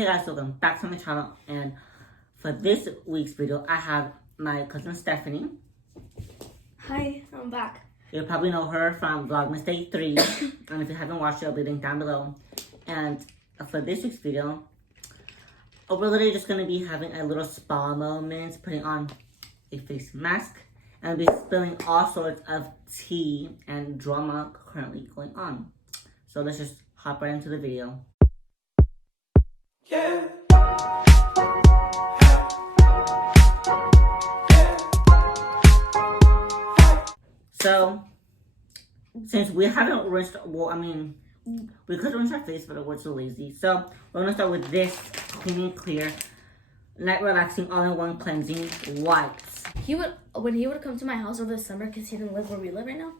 Hey guys, welcome back to my channel, and for this week's video, I have my cousin Stephanie. Hi, I'm back. You'll probably know her from Vlogmas Day 3, and if you haven't watched it, I'll be linked down below. And for this week's video, we're literally just going to be having a little spa moment, putting on a face mask, and be spilling all sorts of tea and drama currently going on. So let's just hop right into the video. Yeah. So, since we haven't rinsed, we could rinse our face, but we're too lazy. So, we're gonna start with this Clean and Clear Night Relaxing All-in-One Cleansing Wipes. When he would come to my house over the summer, because he didn't live where we live right now,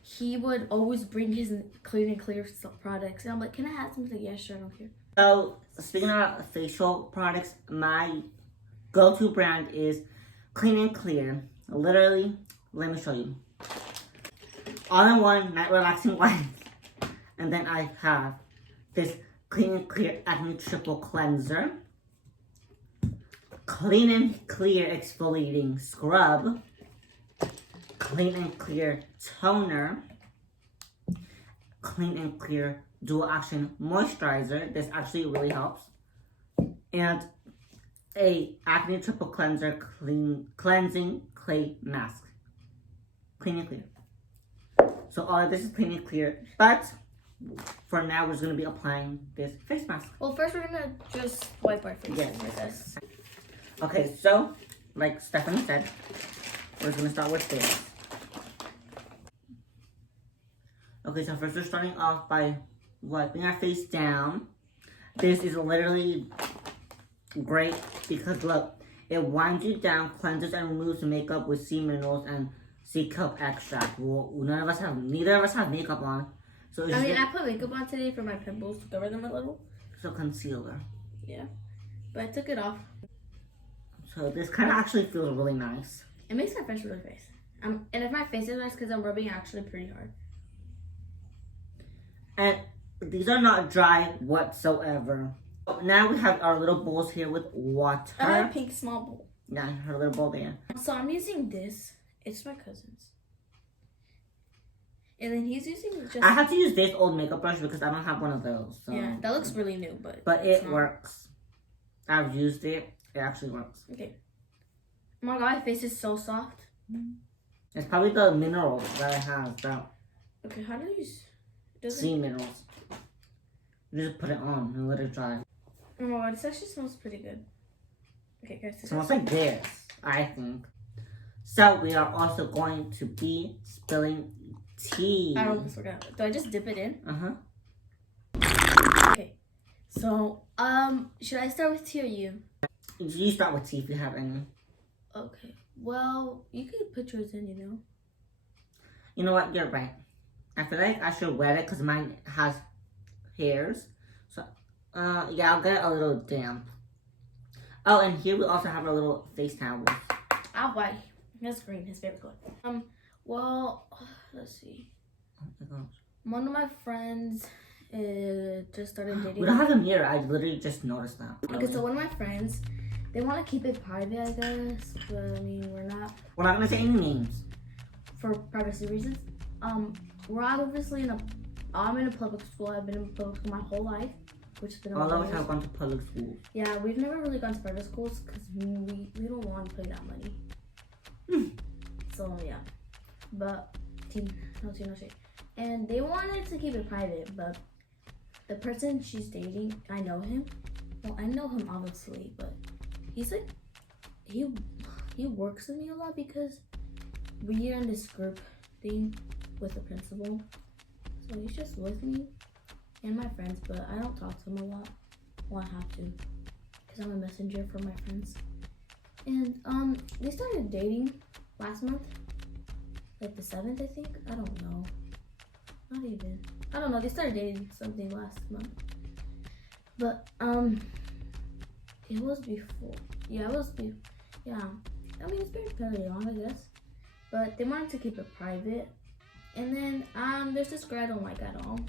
he would always bring his Clean and Clear products. And I'm like, can I have something? Yeah, sure, I don't care. So, speaking about facial products, my go-to brand is Clean and Clear. Literally, let me show you. All-in-one night relaxing wipes. And then I have this Clean and Clear Acne Triple Cleanser, Clean and Clear Exfoliating Scrub, Clean and Clear Toner, Clean and Clear Dual Action Moisturizer. This actually really helps. And a Acne Triple Cleanser Cleansing Clay Mask. Clean and Clear. So all of this is Clean and Clear, but for now we're just going to be applying this face mask. Well, first we're going to just wipe our faces with this. Okay, so like Stephanie said, we're just going to start with this. Okay, so first we're starting off by wiping our face down. This is literally great because look, it winds you down, cleanses and removes makeup with sea minerals and sea kelp extract. Well, neither of us have makeup on. So I put makeup on today for my pimples to cover them a little. So concealer. Yeah, but I took it off. So this kind of actually feels really nice. It makes my face really nice. And if my face is nice, because I'm rubbing actually pretty hard. And these are not dry whatsoever. Now we have our little bowls here with water. I have a pink small bowl. Yeah, her little bowl there. So I'm using this. It's my cousin's. And then he's using just... I have to use this old makeup brush because I don't have one of those. So. Yeah, that looks really new, but... But it works. I've used it. It actually works. Okay. Oh my god, my face is so soft. It's probably the minerals that I have. That okay, how do you use... sea minerals. You just put it on and let it dry. Oh my god, this actually smells pretty good. Okay, guys. It smells like this, I think. So we are also going to be spilling tea. I almost forgot. Do I just dip it in? Okay. So, should I start with tea or you? You start with tea if you have any. Okay. Well, you could put yours in, you know. You know what? You're right. I feel like I should wet it because mine has hairs. So, yeah, I'll get it a little damp. Oh, and here we also have our little face towels. I'll buy. That's green, his favorite color. Well, let's see. Oh my gosh. One of my friends just started dating. We don't have them here. I literally just noticed that. Okay, so one of my friends, they want to keep it private, I guess. But I mean, we're not gonna say any names for privacy reasons. We're obviously I'm in a public school. I've been in public school my whole life, which has been all of us have gone to public schools. Yeah, we've never really gone to private schools because we don't want to pay that money. So yeah, but no shade. And they wanted to keep it private, but the person she's dating, I know him. Well, I know him obviously, but he's like he works with me a lot because we are in this group thing with the principal. So he's just with me and my friends, but I don't talk to him a lot. Well, I have to because I'm a messenger for my friends. And they started dating last month, like the 7th, I think. I don't know. Not even. I don't know. They started dating something last month. But it was before. Yeah, it was before. Yeah. I mean, it's been fairly long, I guess. But they wanted to keep it private. And then there's this girl I don't like at all.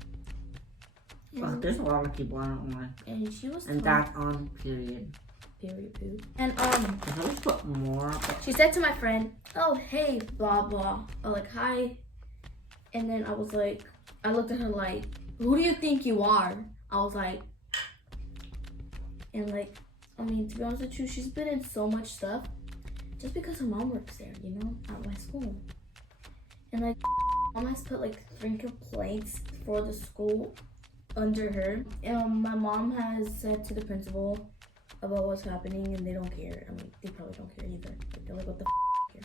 And, there's a lot of people I don't like. and she was And that's on period. period poo. And Can I just put more? she said to my friend, "Oh hey, blah blah," or like hi. And then I was like, I looked at her like, "Who do you think you are?" I was like, and like, I mean, to be honest with you, she's been in so much stuff just because her mom works there, you know, at my school. And like, mom has put like 3 complaints for the school under her. And my mom has said to the principal about what's happening, and they don't care. I mean, they probably don't care either. Like, they're like, what the care?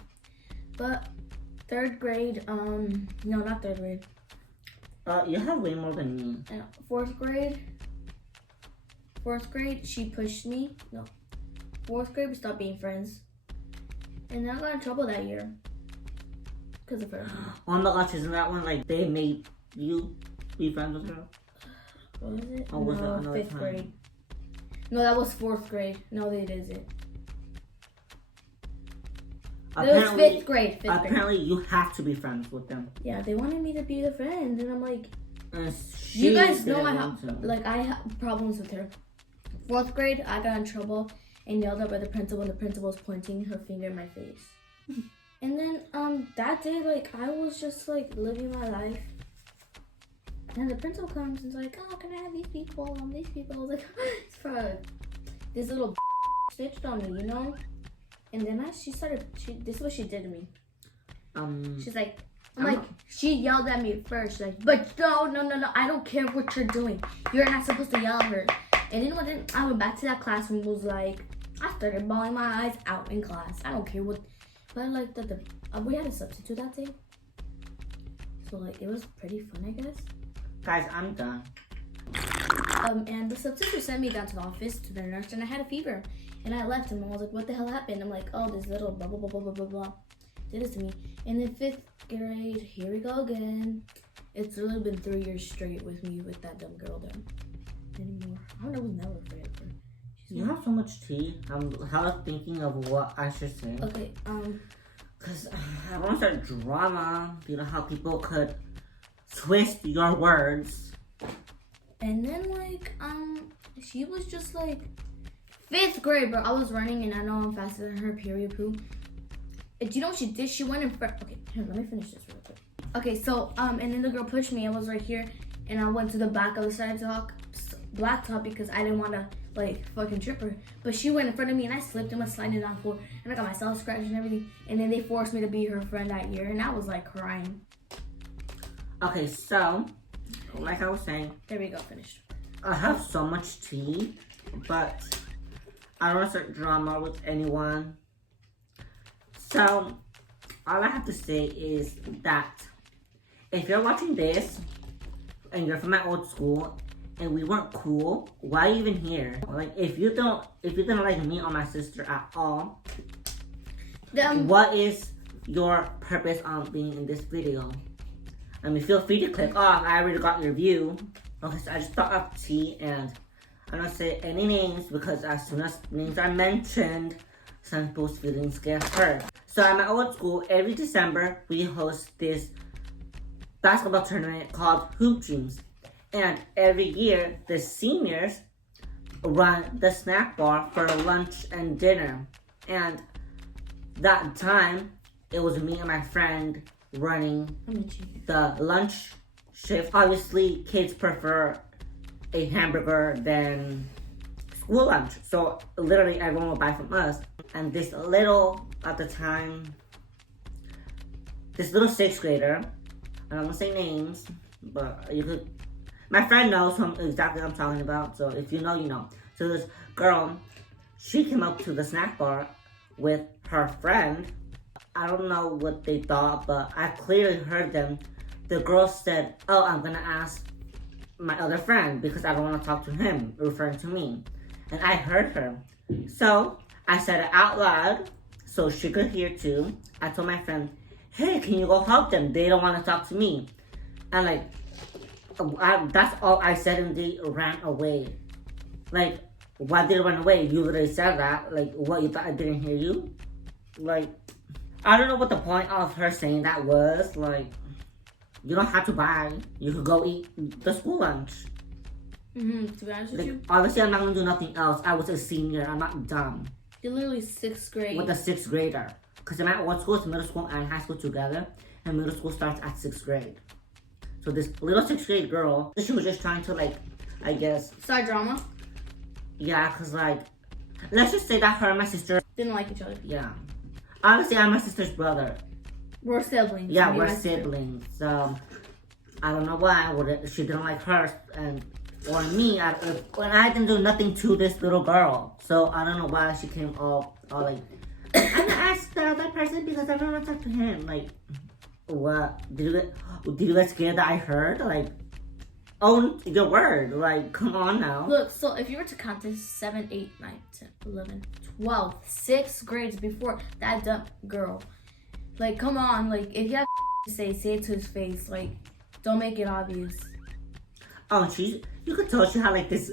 But 3rd grade, no, not 3rd grade. You have way more than me. And 4th grade, she pushed me. No, 4th grade, we stopped being friends. And then I got in trouble that year because of her. Oh my gosh, isn't that when like they made you be friends with her? What was it? Or was it No, another 5th time? grade. No, that was 4th grade. No, they didn't. It was 5th grade. 5th grade. Apparently, you have to be friends with them. Yeah, they wanted me to be their friend, and I'm like, And you guys know I want have to. like I have problems with her. 4th grade, I got in trouble and yelled at by the principal, and the principal was pointing her finger in my face. And then that day, like I was just like living my life, and the principal comes and's like, "Oh, can I have these people? These people." I was like, "It's for this little snitched on me, you know." And then this is what she did to me. She's like, she yelled at me first. She's like, but no, I don't care what you're doing. You're not supposed to yell at her. And then when I went back to that classroom, and was like, I started bawling my eyes out in class. I don't care what, but I like that we had a substitute that day. So like, it was pretty fun, I guess. Guys, I'm done. And the substitute sent me down to the office to the nurse, and I had a fever. And I left him, and I was like, what the hell happened? I'm like, oh, this little blah, blah, blah, blah, blah, blah, blah did this to me. And in 5th grade, here we go again. It's really been 3 years straight with me with that dumb girl there. Anymore. I don't know, I was never afraid of her. You have so much tea. I'm thinking of what I should say. Okay, Because I want to start drama. You know how people could twist your words. and then like, she was just like, 5th grade, bro. I was running, and I know I'm faster than her, period poo. And do you know what she did? She went in front. Okay, here, let me finish this real quick. Okay, so, and then the girl pushed me. I was right here, and I went to the back of the sidewalk, blacktop, because I didn't want to, like, fucking trip her. But she went in front of me, and I slipped and went sliding down the floor, and I got myself scratched and everything. And then they forced me to be her friend that year, and I was, like, crying. Okay, so, like I was saying. There we go, finished. I have so much tea, but I don't want to start drama with anyone. So, all I have to say is that if you're watching this and you're from my old school and we weren't cool, why are you even here? Like, if you didn't like me or my sister at all, what is your purpose on being in this video? I mean, feel free to click off. I already got your view. Okay, so I just thought of tea, and I don't say any names because as soon as names are mentioned, some people's feelings get hurt. So at my old school, every December, we host this basketball tournament called Hoop Dreams. And every year, the seniors run the snack bar for lunch and dinner. And that time, it was me and my friend running the lunch shift. Obviously, kids prefer a hamburger than school lunch. So literally everyone will buy from us. And this little, at the time, this little 6th grader, I don't want to say names, but you could, my friend knows who exactly what I'm talking about. So if you know, you know. So this girl, she came up to the snack bar with her friend. I don't know what they thought, but I clearly heard them. The girl said, oh, I'm going to ask my other friend because I don't want to talk to him, referring to me. And I heard her. So I said it out loud so she could hear too. I told my friend, hey, can you go help them? They don't want to talk to me. And like, that's all I said, and they ran away. Like, why did they run away? You literally said that. Like, what, you thought I didn't hear you? Like, I don't know what the point of her saying that was. Like, you don't have to buy. You could go eat the school lunch. To be honest with Like, you, obviously, I'm not gonna do nothing else. I was a senior. I'm not dumb. you're literally 6th grade. With a 6th grader. Because in my old school, it's middle school and high school together. And middle school starts at 6th grade. So this little 6th grade girl, she was just trying to, like, I guess. Start drama? Yeah, because, like, let's just say that her and my sister. Didn't like each other. Yeah. Obviously, I'm my sister's brother. We're siblings. Yeah, we're siblings. So, I don't know why she didn't like her or me. When I didn't do nothing to this little girl. So, I don't know why she came all like, I'm gonna ask the other person because I don't want to talk to him. Like, what? Did you get scared that I heard? Like, own your word. Like, come on now. Look, so if you were to count this 7, 8, 9, 10, 11, 12, 6 grades before that dumb girl. Like, come on. Like, if you have to say it to his face. Like, don't make it obvious. Oh, you could tell she had like this,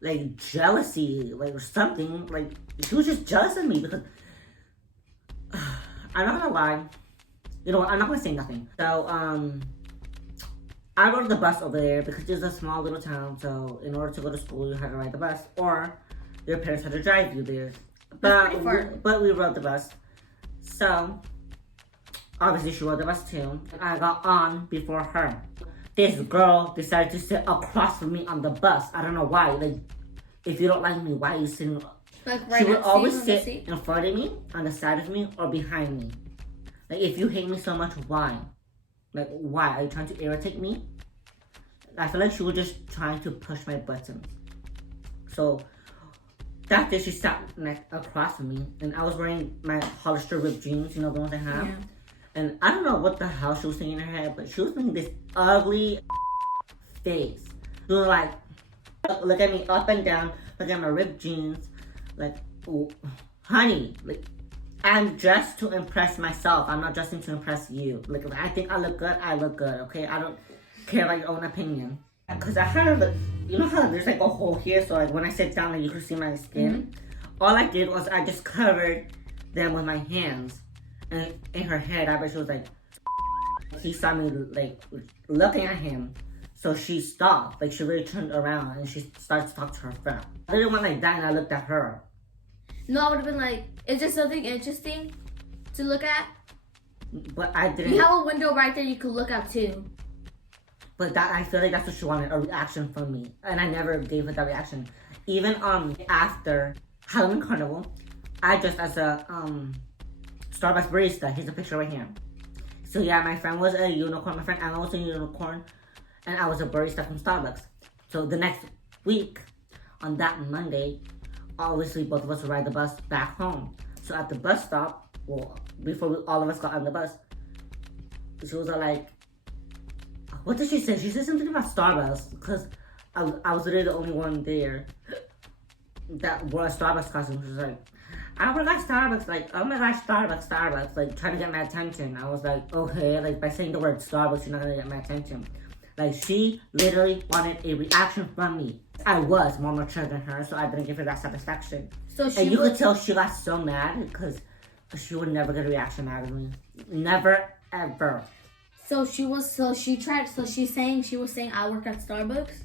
like, jealousy, like, or something. Like, she was just jealous of me because, I'm not gonna lie. You know what, I'm not gonna say nothing. So, I rode the bus over there because it's a small little town. So, in order to go to school, you had to ride the bus. Or, your parents had to drive you there. But we rode the bus. So, obviously she rode the bus too. I got on before her. This girl decided to sit across from me on the bus. I don't know why. Like, if you don't like me, why are you sitting? Like, right she would always sit seat? in front of me, on the side of me, or behind me. Like, if you hate me so much, why? Like, why? Are you trying to irritate me? I feel like she was just trying to push my buttons. So, that day she sat across from me, and I was wearing my Hollister ripped jeans, you know, the ones I have. Yeah. And I don't know what the hell she was thinking in her head, but she was making this ugly face. She was like, look at me up and down, look at my ripped jeans. Like, oh, honey, like, I'm dressed to impress myself. I'm not dressing to impress you. Like, if I think I look good, I look good, okay? I don't care about your own opinion. Because I had you know how there's like a hole here, so like when I sit down, like you can see my skin? All I did was I just covered them with my hands. And in her head, I bet she was like, he saw me like looking at him. So she stopped. Like, she really turned around and she started to talk to her friend. I didn't went like that and I looked at her. No, I would have been like, is there something interesting to look at? But I didn't. You have a window right there you could look out too. But I feel like that's what she wanted, a reaction from me. And I never gave her that reaction. Even after Halloween Carnival, I dressed as a Starbucks barista. Here's a picture right here. So yeah, my friend was a unicorn. My friend Anna was a unicorn. And I was a barista from Starbucks. So the next week, on that Monday, obviously both of us would ride the bus back home. So at the bus stop, well, before all of us got on the bus, she was like, what did she say? She said something about Starbucks. Because I was literally the only one there that wore a Starbucks costume. She was like, I work at Starbucks, like, oh my gosh, Starbucks, like, trying to get my attention. I was like, okay, like, by saying the word Starbucks, you're not gonna get my attention. Like, she literally wanted a reaction from me. I was more mature than her, so I didn't give her that satisfaction. So and you could tell she got so mad because she would never get a reaction out of me. Never, ever. She was saying I work at Starbucks?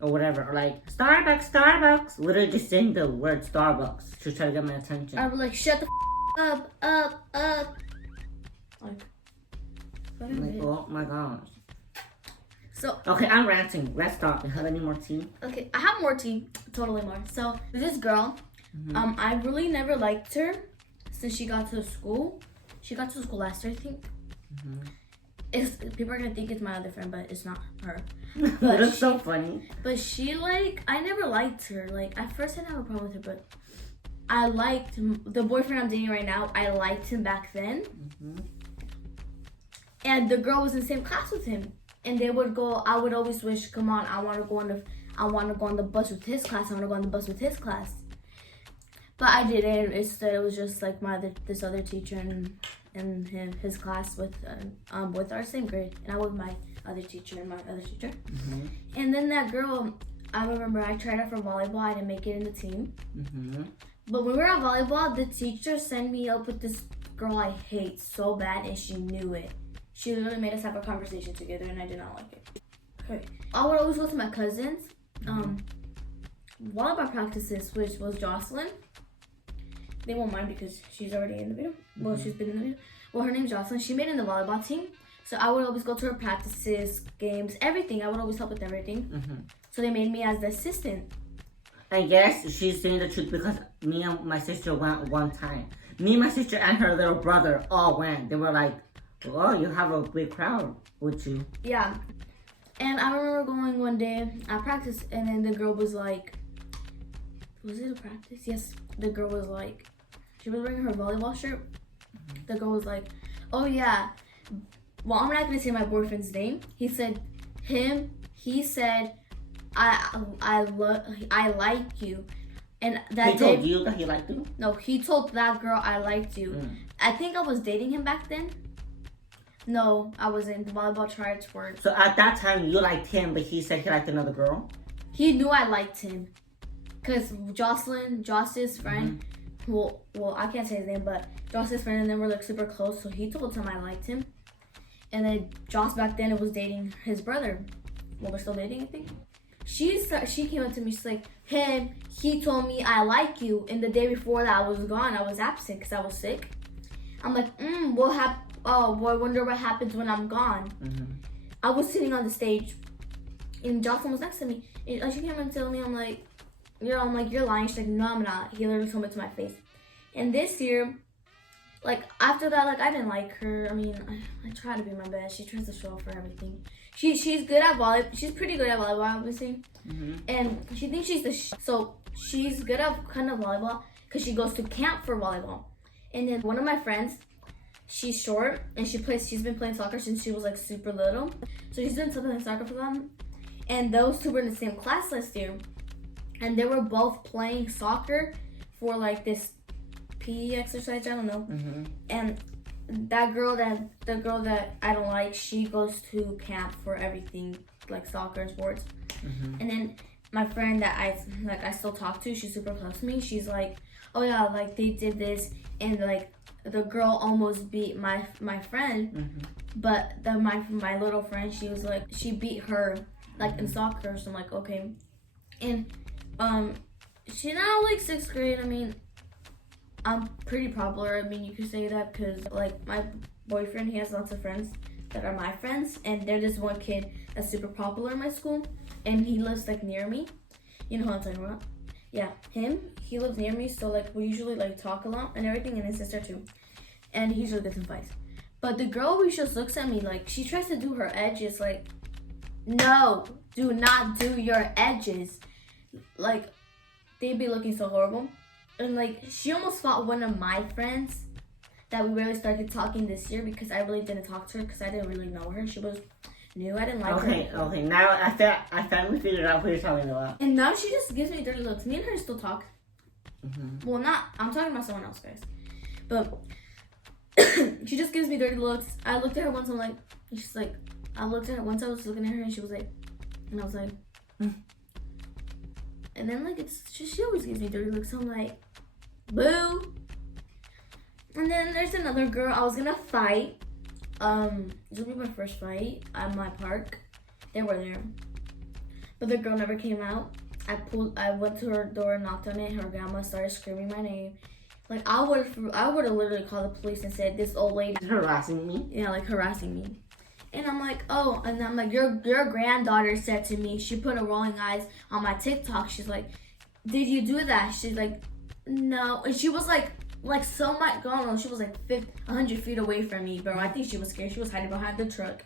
Or whatever, or like, Starbucks. Literally just saying the word Starbucks. She was trying to get my attention. I was like, shut the up. Like, oh my gosh. So, okay, I'm ranting. Let's stop. You have any more tea? Okay, I have more tea. Totally more. So, this girl, I really never liked her since she got to school. She got to school last year, I think. People are gonna think it's my other friend, but it's not her. But That's so funny. But she, like, I never liked her. Like, at first I didn't have a problem with her, but I liked the boyfriend I'm dating right now. I liked him back then. And the girl was in the same class with him. And they would go, I would always wish, come on, I want to go on the bus with his class. But I didn't. Instead, it was just like this other teacher and his class with our same grade, and I with my other teacher and my other teacher. And then that girl, I remember I tried out for volleyball. I didn't make it in the team. But when we were at volleyball, the teacher sent me up with this girl I hate so bad, and she knew it. She literally made us have a conversation together, and I did not like it. Okay. I would always go to my cousins volleyball practices, which was Jocelyn. They won't mind because she's already in the video. Well, she's been in the video. Well, her name's Jocelyn. She made it in the volleyball team. So I would always go to her practices, games, everything. I would always help with everything. So they made me as the assistant. I guess she's saying the truth because me and my sister went one time. Me, my sister, and her little brother all went. They were like, oh, you have a big crowd with you. Yeah. And I remember going one day at practice, and then the girl was like, was it a practice? Yes. The girl was like, she was wearing her volleyball shirt. The girl was like, oh yeah. Well, I'm not going to say my boyfriend's name. He said, I like you. And that he told you that he liked you? No, he told that girl I liked you. I think I was dating him back then. No, I wasn't. The volleyball tryouts were. So at that time, you liked him, but he said he liked another girl? He knew I liked him. Because Joss's friend, well, I can't say his name, but Joss's friend and them were like super close, so he told him I liked him. And then Joss back then was dating his brother. Well, we're still dating, I think. She came up to me, she's like, he told me I like you, and the day before that I was gone, I was absent because I was sick. I'm like, I wonder what happens when I'm gone. I was sitting on the stage, and Jocelyn was next to me, and she came and told me, I'm like, you're lying. She's like, no, I'm not. He literally told me to my face. And this year, like, after that, like, I didn't like her. I mean, I try to be my best. She tries to show off for everything. She's good at volleyball. She's pretty good at volleyball, obviously. And she thinks she's so she's good at kind of volleyball because she goes to camp for volleyball. And then one of my friends, she's short and she's been playing soccer since she was like super little. So she's been playing soccer for them. And those two were in the same class last year. And they were both playing soccer for like this PE exercise, I don't know. And the girl that I don't like, she goes to camp for everything like soccer and sports. And then my friend that I still talk to, she's super close to me. She's like, oh yeah, like they did this, and like the girl almost beat my friend, but my little friend, she was like, she beat her like in soccer. So I'm like, okay. And she's now like 6th grade. I mean, I'm pretty popular. I mean, you could say that because like my boyfriend, he has lots of friends that are my friends, and there's this one kid that's super popular in my school, and he lives like near me. You know who I'm talking about? Yeah, him. He lives near me, so like we usually like talk a lot and everything, and his sister too. And he usually gets in fights. But the girl who just looks at me like she tries to do her edges. Like, no, do not do your edges. Like, they'd be looking so horrible. And like she almost fought one of my friends that we really started talking this year because I really didn't talk to her because I didn't really know her. She was new. I didn't like her. Okay. Now I finally figured out who you're talking about. And now she just gives me dirty looks. Me and her still talk. Well, I'm talking about someone else, guys. But she just gives me dirty looks. I looked at her once. I'm like, she's like, I looked at her once. I was looking at her and she was like, and I was like, and then like it's just she always gives me dirty looks. So I'm like, boo. And then there's another girl I was gonna fight. This will be my first fight at my park. They were there, but the girl never came out. I went to her door, knocked on it. Her grandma started screaming my name. Like I would have literally called the police and said this old lady harassing me. Yeah, like harassing me. And I'm like, oh, and I'm like, your granddaughter said to me, she put a rolling eyes on my TikTok. She's like, did you do that? She's like, no. And she was like so much going on. She was like 100 feet away from me, bro. I think she was scared. She was hiding behind the truck.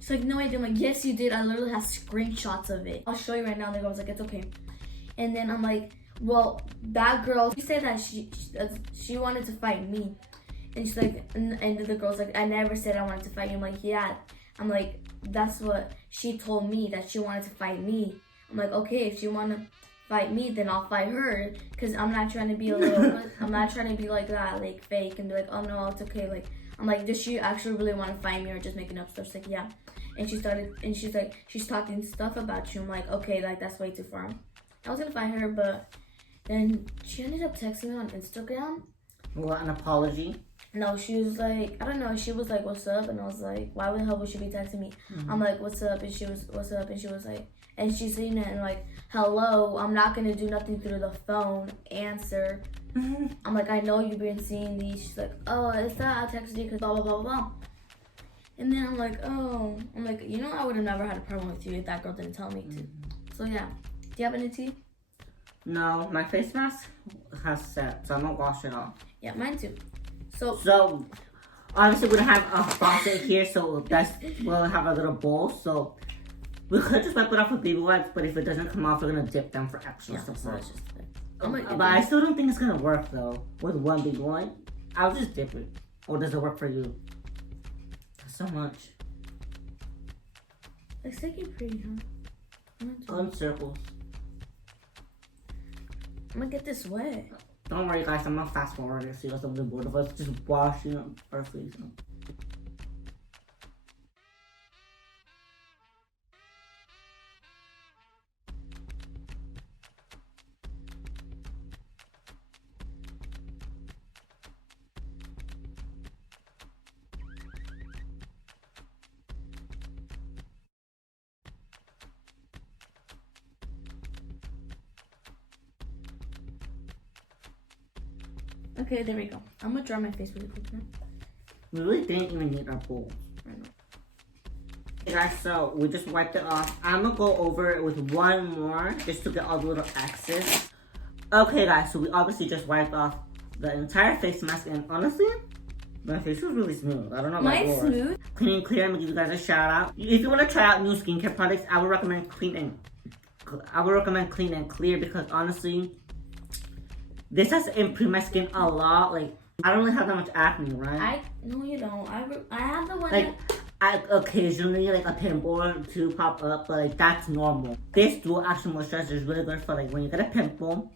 She's like, no, I didn't. I'm like, yes, you did. I literally have screenshots of it. I'll show you right now. And the girl was like, it's okay. And then I'm like, well, that girl, she said that she wanted to fight me. And she's like, and the girl's like, I never said I wanted to fight you. I'm like, yeah. I'm like, that's what she told me, that she wanted to fight me. I'm like, okay, if you want to fight me, then I'll fight her. Because I'm not trying to be I'm not trying to be like that, like fake and be like, oh no, it's okay. Like, I'm like, does she actually really want to fight me or just making up stuff? She's like, yeah. And she's like, she's talking stuff about you. I'm like, okay, like that's way too far. I was gonna fight her, but then she ended up texting me on Instagram. What, an apology? No, she was like, I don't know. She was like, what's up? And I was like, why the hell would she be texting me? I'm like, what's up? And she was, what's up? And she was like, and she's saying it and like, hello, I'm not gonna do nothing through the phone. Answer. I'm like, I know you've been seeing these. She's like, oh, it's that I texted you because blah blah blah blah. And then I'm like, oh, I'm like, you know, I would have never had a problem with you if that girl didn't tell me to. So yeah, do you have any tea? No, my face mask has set, so I'm gonna wash it off. Yeah, mine too. So obviously we don't have a faucet here, so we'll have a little bowl. So we could just wipe it off with baby wipes, but if it doesn't come off, we're gonna dip them for extra support. But I still don't think it's gonna work though with one big one. I'll just dip it. Or does it work for you? So much. It's looking pretty, huh? Go in circles. I'm gonna get this wet. Don't worry, guys. I'm gonna fast forward it so you guys don't get bored of us just washing up our face. Okay, there we go. I'm gonna dry my face really quick now. We really didn't even need our bowl. I know. Okay, guys, so we just wiped it off. I'm gonna go over it with one more just to get all the little excess. Okay, guys, so we obviously just wiped off the entire face mask, and honestly, my face was really smooth. I don't know about Mine's yours. smooth. Clean and Clear. I'm gonna give you guys a shout out. If you want to try out new skincare products, I would recommend Clean and Clear because honestly, this has improved my skin a lot. Like, I don't really have that much acne, right? No, you don't. I have the one like, I occasionally, like, a pimple or two pop up, but, like, that's normal. This dual action moisturizer is really good for, like, when you get a pimple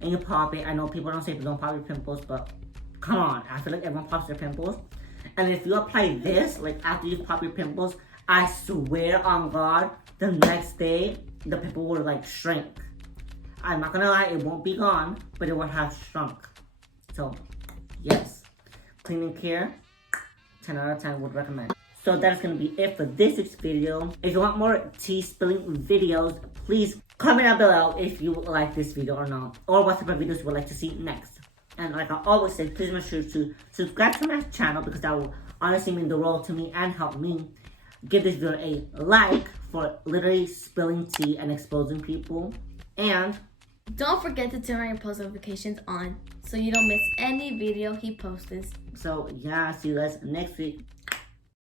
and you pop it. I know people don't say don't pop your pimples, but come on. I feel like everyone pops their pimples. And if you apply this, like, after you pop your pimples, I swear on God, the next day, the pimple will, like, shrink. I'm not gonna lie, it won't be gone, but it will have shrunk. So, yes. Clean and Clear, 10 out of 10 would recommend. So that is gonna be it for this week's video. If you want more tea spilling videos, please comment down below if you like this video or not. Or what type of videos you would like to see next. And like I always say, please make sure to subscribe to my channel because that will honestly mean the world to me and help me. Give this video a like for literally spilling tea and exposing people. And don't forget to turn on your post notifications on so you don't miss any video he posts. so yeah, see you guys next week.